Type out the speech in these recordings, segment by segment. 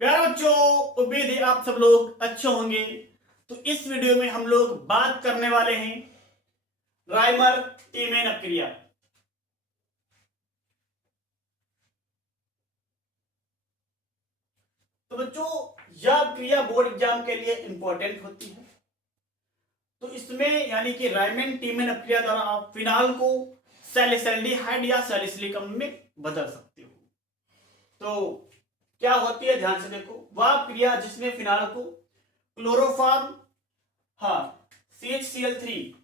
प्यारे बच्चों, उम्मीद है आप सब लोग अच्छे होंगे। तो इस वीडियो में हम लोग बात करने वाले हैं राइमर टीमेन अपक्रिया। तो बच्चों, यह क्रिया बोर्ड एग्जाम के लिए इंपॉर्टेंट होती है। तो इसमें यानी कि राइमन टीमेन अपक्रिया द्वारा आप फिनाल को सैलिसैल्डिहाइड या सैलिसिलिक अम्ल में बदल सकते हो। तो क्या होती है, ध्यान से देखो। वह क्रिया जिसमें फिनाल को क्लोरोफॉर्म, हाँ, CHCl3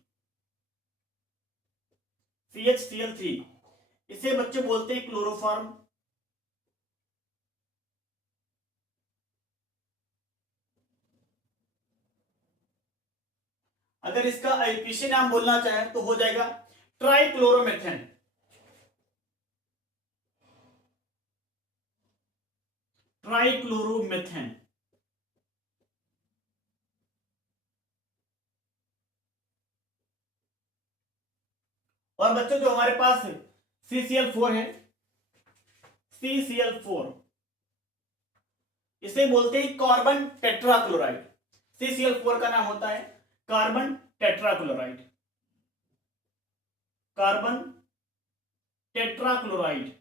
CHCl3 इसे बच्चे बोलते हैं क्लोरोफॉर्म। अगर इसका आईपीसी नाम बोलना चाहे तो हो जाएगा ट्राइक्लोरोमेथेन। ट्राइक्लोरोमेथेन। और बच्चों, जो हमारे पास CCl4 है, CCl4 इसे बोलते हैं कार्बन टेट्राक्लोराइड। CCl4 का नाम होता है कार्बन टेट्राक्लोराइड। Carbon tetrachloride.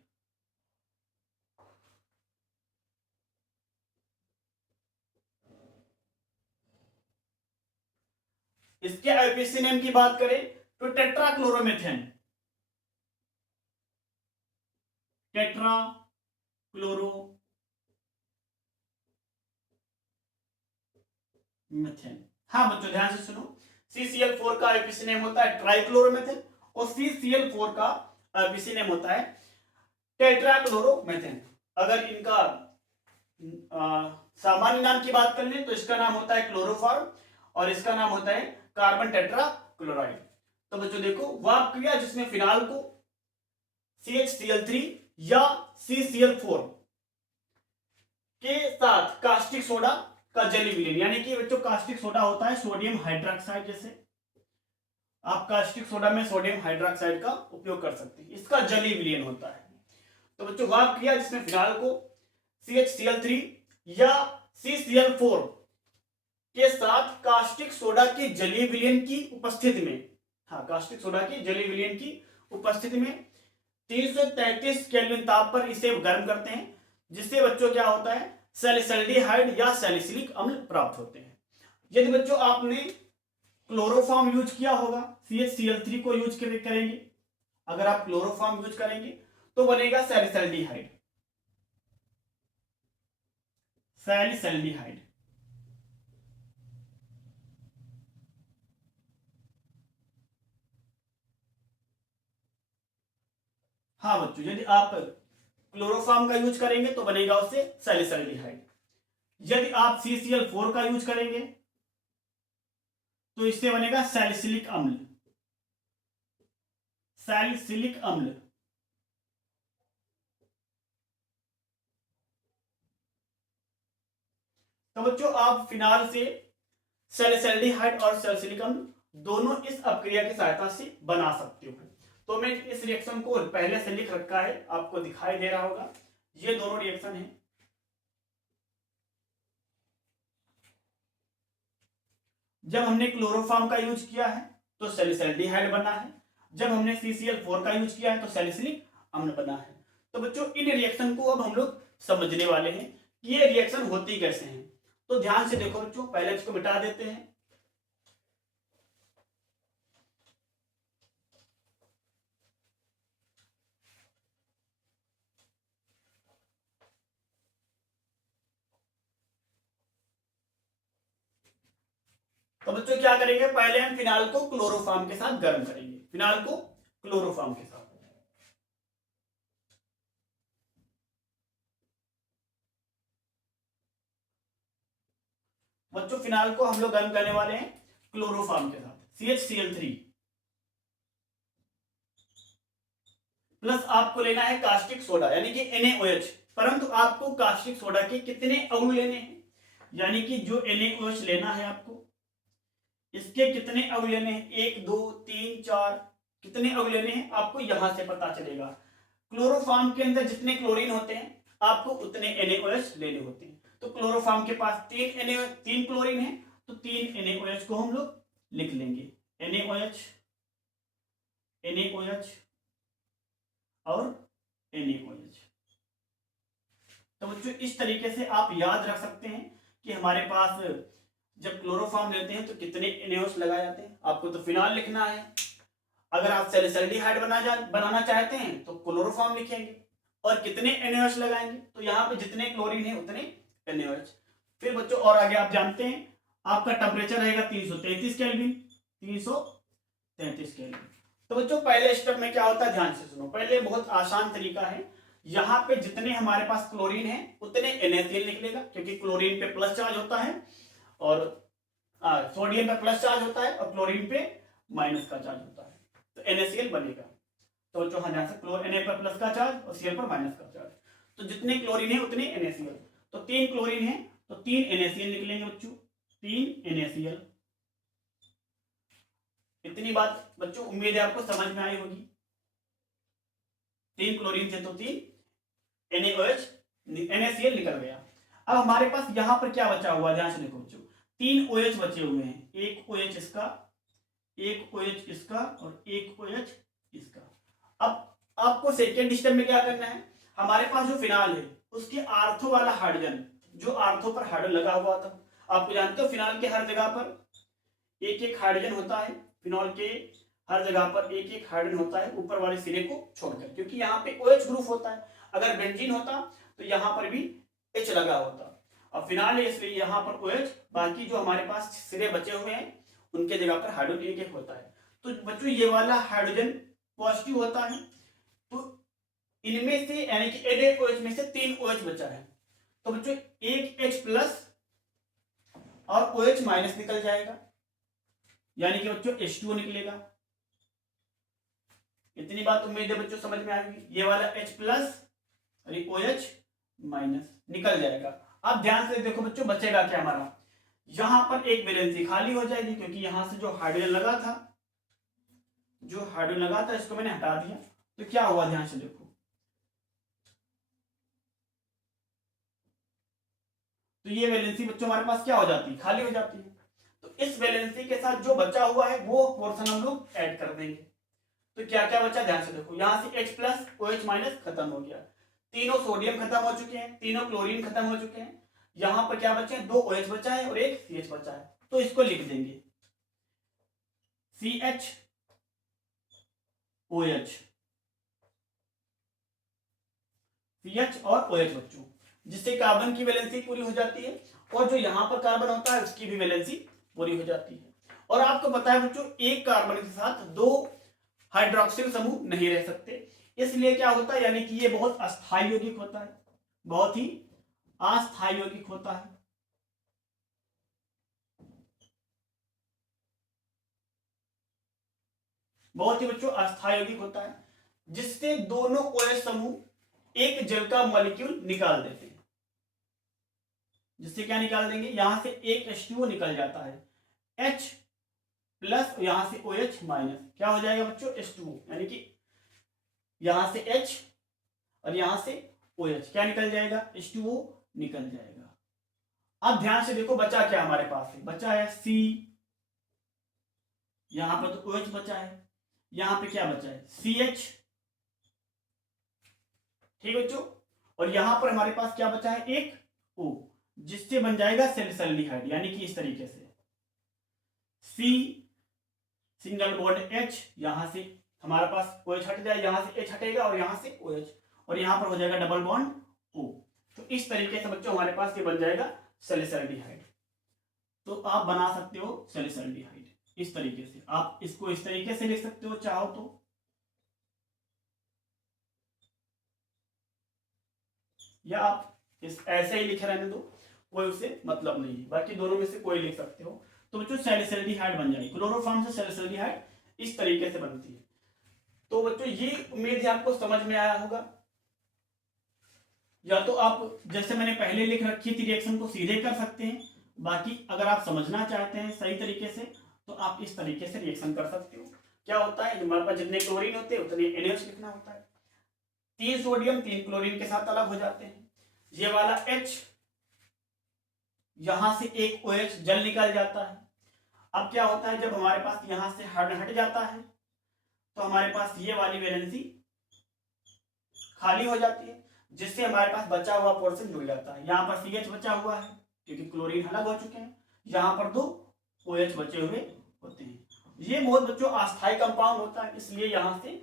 इसके आईपीसी नेम की बात करें तो टेट्राक्लोरोमेथेन। टेट्राक्लोरोमेथेन। हाँ बच्चों, ध्यान से सुनो। CCl4 का आईपीसी नेम होता है ट्राइक्लोरोमेथेन और CCl4 का आईपीसी नेम होता है टेट्राक्लोरोमेथेन। अगर इनका सामान्य नाम की बात कर लें तो इसका नाम होता है क्लोरोफॉर्म और इसका नाम होता है कार्बन टेट्राक्लोराइड। तो बच्चों देखो, वह क्रिया जिसमें फिनाल को CHCl3 या CCl4 के साथ कास्टिक सोडा का जली विलीन, यानी कि बच्चों कास्टिक सोडा होता है सोडियम हाइड्रोक्साइड, जैसे आप कास्टिक सोडा में सोडियम हाइड्रोक्साइड का उपयोग कर सकते हैं, इसका जली विलीन होता है। तो बच्चों, वह क्रिया जिसमें फिनाल को CHCl3 या CCl4 के साथ कास्टिक सोडा के जलीय विलयन की उपस्थिति में, हाँ, कास्टिक सोडा की जलीय विलयन की उपस्थिति में 333 केल्विन ताप पर इसे गर्म करते हैं, जिससे बच्चों क्या होता है, सैलिसैल्डिहाइड या सैलिसिलिक अम्ल प्राप्त होते हैं। यदि बच्चों आपने क्लोरोफॉर्म यूज किया होगा, CHCl3 को यूज करेंगे, अगर आप क्लोरोफॉर्म यूज करेंगे तो बनेगा सैलिसैल्डिहाइड। सैलिसैल्डिहाइड। हाँ बच्चों, यदि आप क्लोरोफॉर्म का यूज करेंगे तो बनेगा उससे सैलिसैल्डिहाइड। यदि आप CCl4 का यूज करेंगे तो इससे बनेगा सैलिसिलिक अम्ल। सैलिसिलिक अम्ल। तो बच्चों, आप फिनाल से सैलिसैल्डिहाइड और सैलिसिलिक अम्ल दोनों इस अपक्रिया की सहायता से बना सकते हो। तो मैं इस रिएक्शन को पहले से लिख रखा है, आपको दिखाई दे रहा होगा। ये दोनों रिएक्शन है। जब हमने क्लोरोफॉर्म का यूज किया है तो सैलिसैल्डिहाइड बना है, जब हमने CCl4 का यूज किया है तो सैलिसिलिक अम्ल बना है। तो बच्चों, इन रिएक्शन को अब हम लोग समझने वाले हैं कि ये रिएक्शन होती कैसे हैं। तो ध्यान से देखो बच्चों, पहले इसको मिटा देते हैं। तो बच्चों क्या करेंगे, पहले हम फिनाल को क्लोरोफॉर्म के साथ गर्म करेंगे। फिनाल को क्लोरोफॉर्म के साथ। बच्चों, फिनाल को हम लोग गर्म करने वाले हैं क्लोरोफॉर्म के साथ, CHCl3 प्लस आपको लेना है कास्टिक सोडा यानी कि NaOH। परंतु आपको कास्टिक सोडा के कितने अणु लेने हैं, यानी कि जो NaOH लेना है आपको, इसके कितने अणु लेने हैं, 1 2 3 4, कितने अणु लेने हैं आपको यहां से पता चलेगा। क्लोरोफॉर्म के अंदर जितने क्लोरीन होते हैं आपको उतने NaOH लेने होते हैं। तो क्लोरोफॉर्म के पास तीन क्लोरीन है, तो 3 NaOH को हम लोग लिख लेंगे, NaOH, NaOH और NaOH। तो बच्चों इस तरीके से आप याद रख सकते हैं कि हमारे पास जब क्लोरोफॉर्म लेते हैं तो कितने NaOH लगाए जाते हैं। आपको तो फिनाल लिखना है, अगर आप सैलिसल्डिहाइड बनाना चाहते हैं तो क्लोरोफॉर्म लिखेंगे और कितने NaOH लगाएंगे, तो यहाँ पे जितने क्लोरीन है उतने NaOH। फिर बच्चों और आगे आप जानते हैं आपका टेम्परेचर रहेगा 333 केल्विन, 333 केल्विन। तो बच्चों पहले स्टेप में क्या होता है, ध्यान से सुनो। पहले बहुत आसान तरीका है, यहाँ पे जितने हमारे पास क्लोरीन है उतने NaCl निकलेगा, क्योंकि क्लोरीन पे प्लस चार्ज होता है और सोडियम पे प्लस चार्ज होता है और क्लोरीन पे माइनस का चार्ज होता है, तो NaCl बनेगा। तो बच्चों हाँ ध्यान से, Na पर प्लस का चार्ज और Cl पर माइनस का चार्ज, तो जितने क्लोरीन है उतने NaCl। तो 3 क्लोरीन है तो 3 NaCl निकलेंगे बच्चों, 3 NaCl। इतनी बात बच्चों उम्मीद है आपको समझ में आई होगी। 3 क्लोरीन थे तो 3 NaOH NaCl निकल गया। अब हमारे पास यहां पर क्या बचा हुआ, ध्यान से देखो बच्चों, 3 OH बचे हुए हैं, एक OH इसका, एक OH इसका और एक OH इसका। अब आपको सेकेंड स्टेप में क्या करना है, हमारे पास जो फिनाल है उसके आर्थो वाला हाइड्रोजन, जो आर्थो पर हाइड्रोजन लगा हुआ था, आपको जानते हो फिनाल के हर जगह पर एक एक हाइड्रोजन होता है, फिनॉल के हर जगह पर एक एक हाइड्रोजन होता है ऊपर वाले सिरे को छोड़कर, क्योंकि यहाँ पे OH ग्रुप होता है। अगर बेंजीन होता तो यहाँ पर भी H लगा होता, और फिनाल है इसलिए यहाँ पर OH, बाकी जो हमारे पास सिरे बचे हुए हैं उनके जगह पर हाइड्रोजन एक एक होता है। तो बच्चों ये वाला हाइड्रोजन पॉजिटिव होता है, तो इनमें से यानी कि NaOH में से 3 OH बचा है, तो बच्चों एक H प्लस और OH माइनस निकल जाएगा, यानी कि बच्चों H2O निकलेगा। इतनी बात उम्मीद है बच्चों समझ में आएगी। ये वाला H प्लस और ये OH माइनस निकल जाएगा। अब ध्यान से देखो बच्चों, बचेगा क्या हमारा, यहां पर एक वैलेंसी खाली हो जाएगी, क्योंकि यहां से जो हाइड्रोजन लगा था, जो हाइड्रोजन लगा था इसको मैंने हटा दिया, तो क्या हुआ ध्यान से देखो, तो ये वैलेंसी बच्चों हमारे पास क्या हो जाती है, खाली हो जाती है। तो इस वैलेंसी के साथ जो बचा हुआ है वो पोर्शन हम लोग ऐड कर देंगे। तो क्या क्या बचा, ध्यान से देखो, यहां से H प्लस OH माइनस खत्म हो गया, तीनों सोडियम खत्म हो चुके हैं, तीनों क्लोरीन खत्म हो चुके हैं, यहां पर क्या बचे हैं, 2 OH बचा है और एक CH बचा है, तो इसको लिख देंगे CH OH, CH और OH बच्चों, जिससे कार्बन की वैलेंसी पूरी हो जाती है और जो यहां पर कार्बन होता है उसकी भी वैलेंसी पूरी हो जाती है। और आपको पता है बच्चों, एक कार्बन के साथ 2 हाइड्रोक्सिल समूह नहीं रह सकते, इसलिए क्या होता है, यानी कि ये बहुत अस्थायी यौगिक होता है, बहुत ही अस्थायी यौगिक होता है। बहुत ही बच्चों अस्थायी यौगिक होता है, जिससे दोनों OH समूह एक जल का मॉलिक्यूल निकाल देते हैं। जिससे क्या निकाल देंगे, यहां से एक H2O निकल जाता है, H प्लस यहां से OH माइनस, क्या हो जाएगा बच्चों, H2O, यानी कि यहां से H और यहां से OH क्या निकल जाएगा, H2O निकल जाएगा। अब ध्यान से देखो बचा क्या हमारे पास है, बचा है C, यहां पर तो OH बचा है, यहां पे क्या बचा है, CH, ठीक बच्चों, और यहां पर हमारे पास क्या बचा है, एक O, जिससे बन जाएगा सैलिसल्डिहाइड, यानी कि इस तरीके से C सिंगल बॉन्ड H, यहां से हमारे पास OH हट जाए, यहां से H हटेगा और यहां से OH, और यहां पर हो जाएगा डबल बॉन्ड O। तो इस तरीके से बच्चों हमारे पास ये बन जाएगा सैलिसल्डिहाइड। तो आप बना सकते हो सैलिसल्डिहाइड इस तरीके से, आप इसको इस तरीके से लिख सकते हो चाहो तो, या आप इस ऐसे ही लिखे रहने दो, कोई उसे मतलब नहीं है, बाकी दोनों में से कोई लिख सकते हो। तो बच्चों सैलिसल्डिहाइड बन जाएगी, क्लोरोफॉर्म से सैलिसल्डिहाइड इस तरीके से बनती है। तो बच्चों ये उम्मीद है आपको समझ में आया होगा। या तो आप जैसे मैंने पहले लिख रखी थी रिएक्शन को सीधे कर सकते हैं, बाकी अगर आप समझना चाहते हैं सही तरीके से तो आप इस तरीके से रिएक्शन कर सकते हो। क्या होता है, हमारे पास जितने क्लोरीन होते हैं उतने NaOH लिखना होता है, 3 सोडियम 3 क्लोरीन के साथ अलग हो जाते हैं, ये वाला H यहां से एक OH जल निकल जाता है। अब क्या होता है, जब हमारे पास यहां से हट जाता है तो हमारे पास ये वाली वैलेंसी खाली हो जाती है, जिससे हमारे पास बचा हुआ पोर्शन जुड़ जाता है। यहाँ पर CH बचा हुआ है क्योंकि क्लोरीन अलग हो चुके हैं, यहाँ पर 2 OH बचे हुए होते हैं। ये बहुत बच्चों अस्थायी कंपाउंड होता है, इसलिए यहाँ से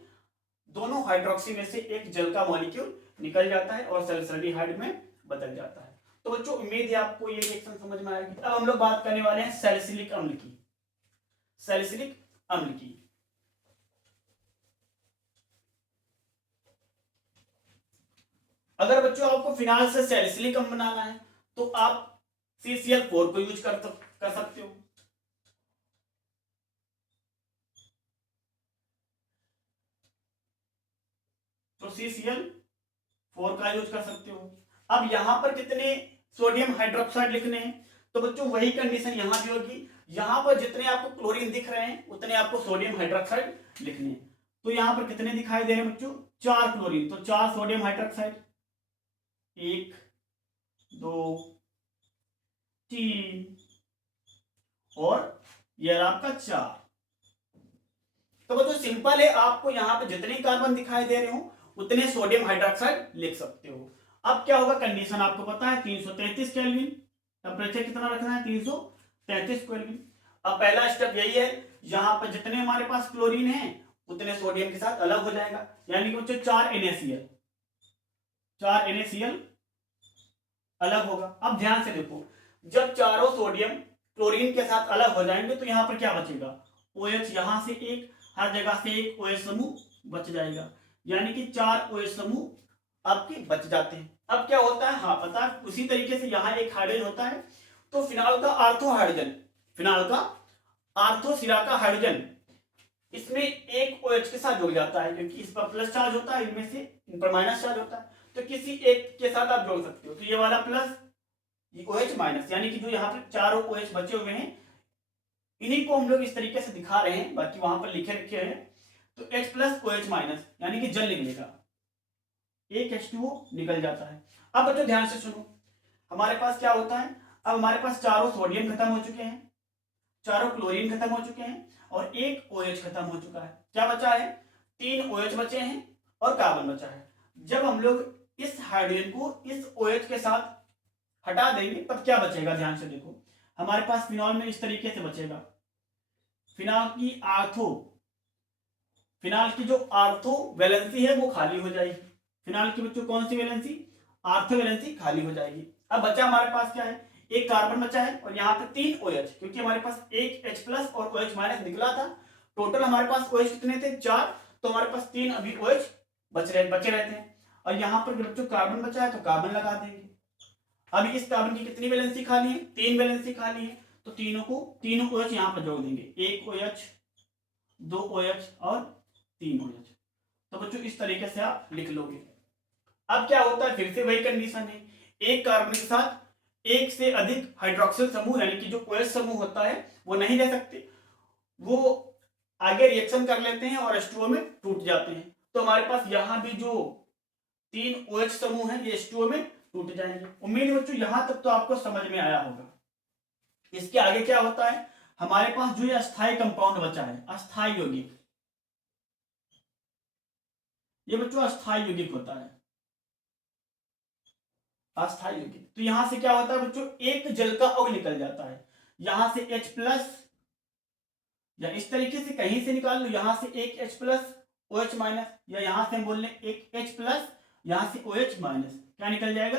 दोनों हाइड्रोक्सी में से एक जल का मॉलिक्यूल निकल जाता है और सैलिसिलिहाइड में बदल जाता है। तो बच्चों उम्मीद है आपको ये रिएक्शन समझ में आएगी। अब हम लोग बात करने वाले हैं सैलिसिलिक अम्ल की। सैलिसिलिक अम्ल की अगर बच्चों आपको फिनाल से सैलिसिलिक अम्ल बनाना है तो आप CCl4 को यूज कर सकते हो। तो CCl4 का यूज कर सकते हो। अब यहां पर कितने सोडियम हाइड्रोक्साइड लिखने हैं, तो बच्चों वही कंडीशन यहां भी होगी। यहां पर जितने आपको क्लोरीन दिख रहे हैं उतने आपको सोडियम हाइड्रोक्साइड लिखने हैं। तो यहां पर कितने दिखाई दे रहे हैं बच्चों, 4 क्लोरीन, तो 4 सोडियम हाइड्रोक्साइड, 1 2 3 और ये आपका 4। तो बच्चों सिंपल है, आपको यहाँ पे जितने कार्बन दिखाई दे रहे हो उतने सोडियम हाइड्रोक्साइड लिख सकते हो। अब क्या होगा, कंडीशन आपको पता है 333 केल्विन, टेम्परेचर कितना रखना है 333 केल्विन। अब पहला स्टेप यही है, यहाँ पर जितने हमारे पास क्लोरीन है उतने सोडियम के साथ अलग हो जाएगा, यानी कि बच्चों 4 NaCl अलग होगा। अब ध्यान से देखो, जब चारों सोडियम क्लोरीन के साथ अलग हो जाएंगे तो यहाँ पर क्या बचेगा, OH, यहां से एक, हर जगह से एक OH समूह बच जाएगा, यानी कि 4 OH समूह आपके बच जाते हैं। अब क्या होता है, हाँ पता है, उसी तरीके से यहाँ एक हाइड्रोजन होता है, तो फिनाल का आर्थो हाइड्रोजन, फिनाल का आर्थो सिरा का हाइड्रोजन इसमें एक OH के साथ जुड़ जाता है, क्योंकि इस पर प्लस चार्ज होता है, इनमें से इन पर माइनस चार्ज होता है, तो किसी एक के साथ आप जोड़ सकते हो। तो ये वाला प्लस, ये OH माइनस, यानी कि जो यहाँ पर चारों OH बचे हुए हैं इन्हीं को हम लोग इस तरीके से दिखा रहे हैं, बाकी वहां पर लिखे रखे हैं। तो H प्लस OH माइनस यानी कि जल निकलेगा, एक H2O निकल जाता है। अब बच्चों ध्यान से सुनो, हमारे पास क्या होता है, अब हमारे पास चारों सोडियम खत्म हो चुके हैं, चारों क्लोरीन खत्म हो चुके हैं और एक OH खत्म हो चुका है। क्या बचा है, 3 OH बचे हैं और कार्बन बचा है। जब हम लोग इस हाइड्रोजन को इस OH के साथ हटा देंगे तब क्या बचेगा, ध्यान से देखो, हमारे पास फिनॉल में इस तरीके से बचेगा, फिनाल की जो आर्थो वैलेंसी है वो खाली हो जाएगी। फिनाल की बच्चों कौन सी वैलेंसी, आर्थो वैलेंसी खाली हो जाएगी। अब बचा हमारे पास क्या है, एक कार्बन बचा है और यहाँ पे 3 OH, क्योंकि हमारे पास एक H प्लस और OH माइनस निकला था, टोटल हमारे पास OH कितने थे, 4, तो हमारे पास 3 अभी OH बचे रहते हैं। और यहाँ पर बच्चों कार्बन बचा है तो कार्बन लगा देंगे। अभी इस कार्बन की कितनी वैलेंसी खाली है, 3 वैलेंसी खाली है, तो तीनों OH यहाँ पर जोड़ देंगे, 1 OH 2 OH और 3 OH। तो बच्चों इस तरीके से आप लिख लोगे। अब क्या होता है, फिर से वही कंडीशन है, एक कार्बन के साथ एक से अधिक हाइड्रोक्सिल समूह यानी कि जो OH समूह होता है वो नहीं रह सकते, वो आगे रिएक्शन कर लेते हैं और H2O में टूट जाते हैं। तो हमारे पास यहां भी जो 3 OH समूह है ये H2O में टूट जाएंगे। उम्मीद है बच्चों यहां तक तो आपको समझ में आया होगा। इसके आगे क्या होता है, हमारे पास जो ये अस्थायी कंपाउंड बचा है, अस्थायी यौगिक, ये बच्चों अस्थायी यौगिक होता है, अस्थायी यौगिक। तो यहां से क्या होता है बच्चों, एक जल का अणु निकल जाता है, यहां से H प्लस, या इस तरीके से कहीं से निकाल लो, यहां से एक H प्लस OH माइनस, या यहां से हम बोल लें एक H प्लस यहां से OH माइनस, क्या निकल जाएगा,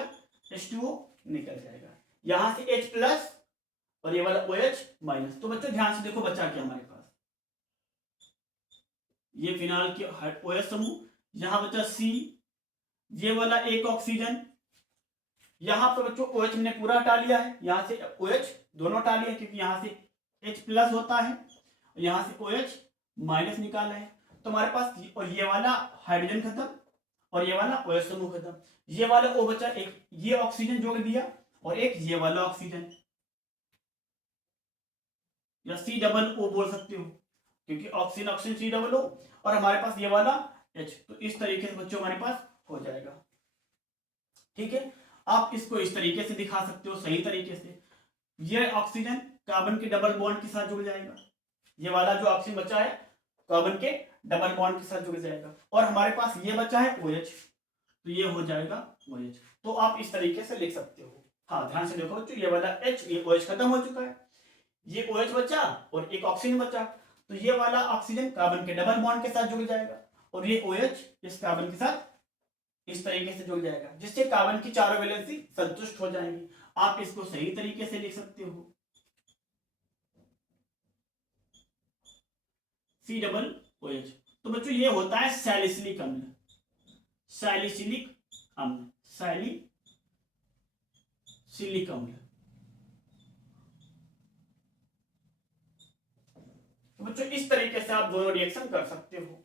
H2O निकल जाएगा, यहां से H प्लस और ये वाला OH माइनस। तो बच्चों ध्यान से देखो बचा क्या हमारे पास, ये फिनाल की OH समूह, यहां बचा C, ये वाला एक ऑक्सीजन, यहां पर बच्चों OH हमने पूरा हटा लिया है, यहां से OH दोनों हटा लिया क्योंकि यहां से H प्लस होता है, यहां से OH माइनस निकाला है। तो हमारे पास और ये वाला हाइड्रोजन खत्म और ये वाला OH समूह खत्म, ये वाला O बचा, एक ये ऑक्सीजन जोड़ दिया और एक ये वाला ऑक्सीजन, या C डबल O बोल सकते हो क्योंकि oxygen oxygen C double O, और हमारे पास ये वाला H। तो इस तरीके से बच्चों हमारे पास हो जाएगा। ठीक है, आप इसको इस तरीके से दिखा सकते हो सही तरीके से। ये ऑक्सीजन कार्बन के डबल बॉन्ड के साथ जुड़ जाएगा, ये वाला जो ऑक्सीजन बचा है कार्बन के डबल बॉन्ड के साथ जुड़ जाएगा, और हमारे पास ये बचा है OH, तो ये हो जाएगा OH। तो आप इस तरीके से लिख सकते हो। हाँ ध्यान से देखो बच्चों, ये वाला H, ये OH खत्म हो चुका है, ये OH बचा और एक ऑक्सीजन बचा, तो ये वाला ऑक्सीजन कार्बन के डबल बॉन्ड के साथ जुड़ जाएगा और ये OH इस कार्बन के साथ इस तरीके से जुड़ जाएगा, जिससे कार्बन की चारों वैलेंसी संतुष्ट हो जाएंगी। आप इसको सही तरीके से लिख सकते हो, COOH। तो बच्चों ये होता है सैलिसिलिक अम्ल, सैलिसिलिक अम्ल, सैलिसिलिक अम्ल। तो बच्चों इस तरीके से आप दोनों रिएक्शन कर सकते हो।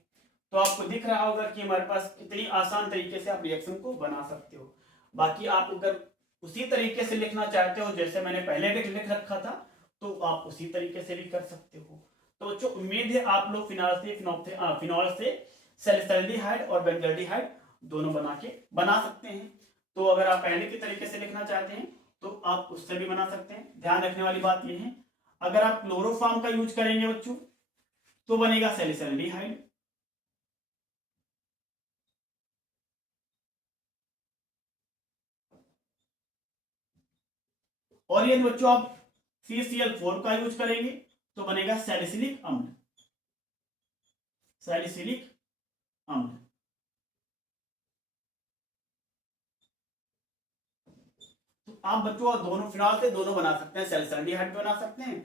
तो आपको दिख रहा होगा कि हमारे पास कितनी आसान तरीके से आप रिएक्शन को बना सकते हो। बाकी आप अगर उसी तरीके से लिखना चाहते हो जैसे मैंने पहले लिख रखा था, तो आप उसी तरीके से भी कर सकते हो। तो बच्चों उम्मीद है आप लोग फिनॉल से सैलिसल्डिहाइड और बेंजल्डिहाइड दोनों बना सकते हैं। तो अगर आप पहले के तरीके से लिखना चाहते हैं तो आप उससे भी बना सकते हैं। ध्यान रखने वाली बात यह है, अगर आप क्लोरोफॉर्म का यूज करेंगे बच्चों तो बनेगा सैलिसल्डिहाइड, और यदि बच्चों आप CCl4 का यूज करेंगे तो बनेगा सैलिसिलिक अम्ल, सैलिसिलिक अम्ल। तो आप बच्चों दोनों फिनॉल से दोनों बना सकते हैं, सैलिसल्डिहाइड बना सकते हैं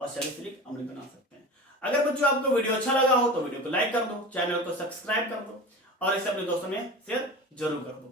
और सैलिसिलिक अम्ल बना सकते हैं। अगर बच्चों आपको वीडियो अच्छा लगा हो तो वीडियो को लाइक कर दो, चैनल को सब्सक्राइब कर दो और इसे अपने दोस्तों में शेयर जरूर कर दो।